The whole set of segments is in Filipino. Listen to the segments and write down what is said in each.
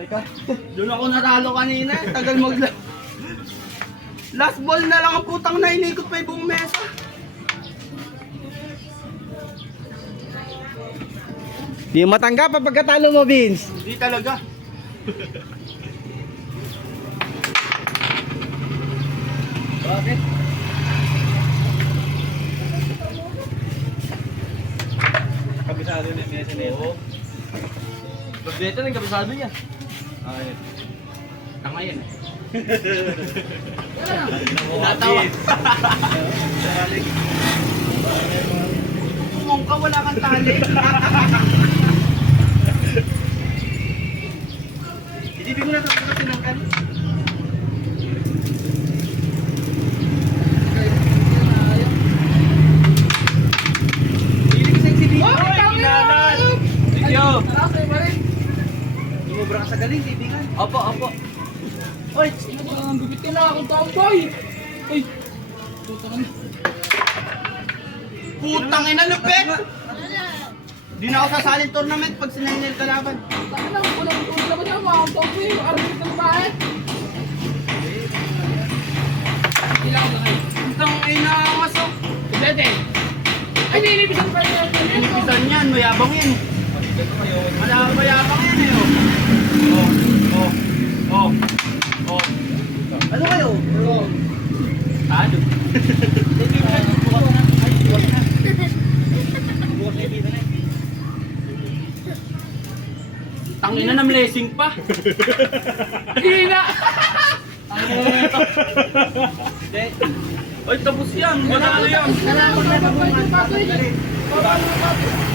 Teka, doon ako natalo kanina. Tagal last ball na lang ang putang na inikot pa yung buong mesa. Di matanggap ang pagkatalo mo, Vince. Hindi talaga. Bakit? Kabisado na yung mesa nito. Pagdito ng kabisado niya. Okay. Tanga yan. Natawa. Kumong ka, wala kang tali. Idibig mo na ito sa tinangkan. Hindi ko sexy dito. Thank you. Umubra ka sa galing, kaibigan. Opo, opo. Oy, Ang bibit ka na akong tambay. Ay, putang ina. putang ina, lupit! Di na ako sasalin tournament pag sinanil kalaban. Tangin na, walang naman yan, mga akong tambay. Arbit na bakit? Ilang ka ngayon. Putang ina, masok. Dede. Ay, nilibisan pa rin. Inipisan yan, mayabang yan. Mayabang yan eh. Oh. Ano kayo? Talo. Tangina na blessing pa. Hina! Ay, tapos yan. Manalo yan. Kailangan na pagpapalito pa ito eh.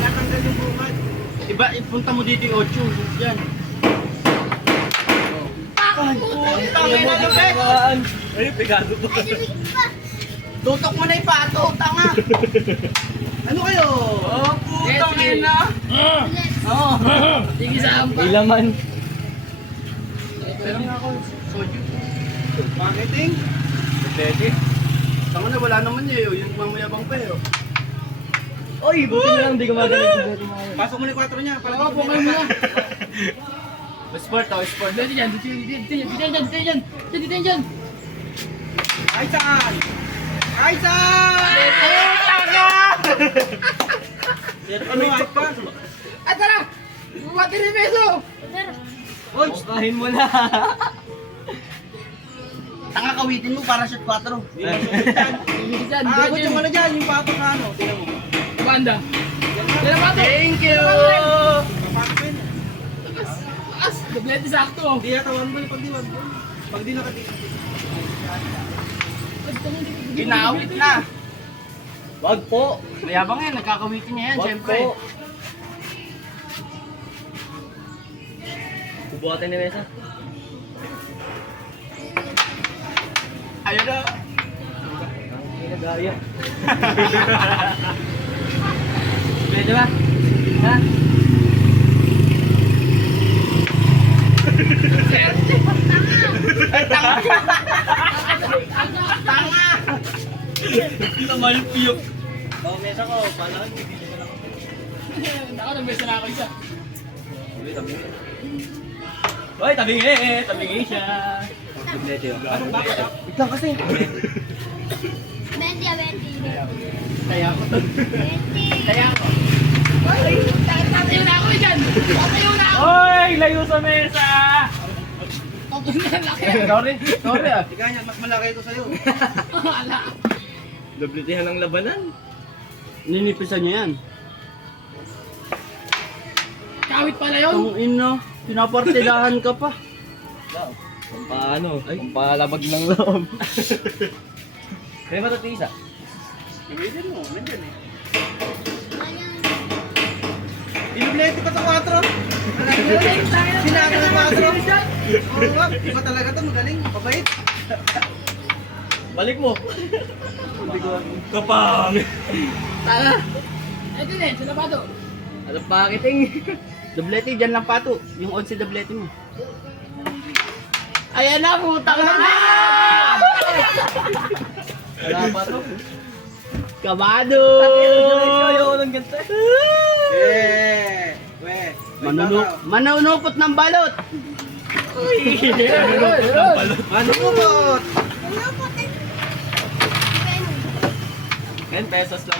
Natanggal yung bungad. Iba, ipunta mo dito yung 8. Yan. Tangina na lupit. Ay, pegado to. Tutok mo na yung pato, tanga. Ano kayo? Oh, putang ina. Oo. Sige sa ampa. May laman. Pero nga ako, soju. Marketing. Pwede. Tanga na, wala naman niya yun. Yung mamayabang pa yun. Oy, buti na lang, di gumagaling. Pasok mo na yung 4 niya. Para Ako, pukay mo na. Sport, sport. Dito yan, dito yan. Aisan! Aisan! Tanga! Ano hype ka? At tara! Bumati rin meso! Oy, Kahin mo na. tanga kawitin mo para shot 4. Bibigit yan, Aabot yung ano dyan, yung pato na ano. Tingnan mo. Banda. Tira pa ito. Thank you! Papato yun. As, doblete sakto. Hindi natawan mo yung pagdiwag. Pag di nakatingin. Ginawit na. Wag po. Mayabang yan, nagkakawitin niya yan, Wag syempre. po. Bubuhatin ni Mesa. Ayun na. Ang pinag-aya. Pwede ba? Ha? Tanga! Naman piyok. Oh, Mesa ko. Paano? Ako, nag-besa na ako isa. Hoy, tabingi siya. Ano ba? Wait lang kasi. 20 a 20. Kaya ako to. 20. Kaya ako. Ay, tatayo na ako dyan. Tatayo na ako. Hoy, layo sa mesa. Tapos na laki. Sorry ah. Ika niyan, mas malaki ito sa'yo. Ala. Dobletihan ng labanan. Ninipisan niya yan. Kawit pala yun. Ang ino, pinapartidahan ka pa. Paano? Ay, palabag ng loob. Kaya ba ito tisa? Gamitin mo, nandiyan eh. Ayan. Inublete ka sa 4. Sinabi ng 4. Oo nga, iba talaga to, magaling, mabait. Balik mo. Kapang. Tara. Ito din, sa labato. Ano pakiting? Doblete, dyan lang pato. Yung 11 doblete mo. Ayan na, putang na! Wala pa to. Kabado! Ayaw ng ganta. Manunupot ng balot! Ano mo po? Ano po? 10 pesos lang.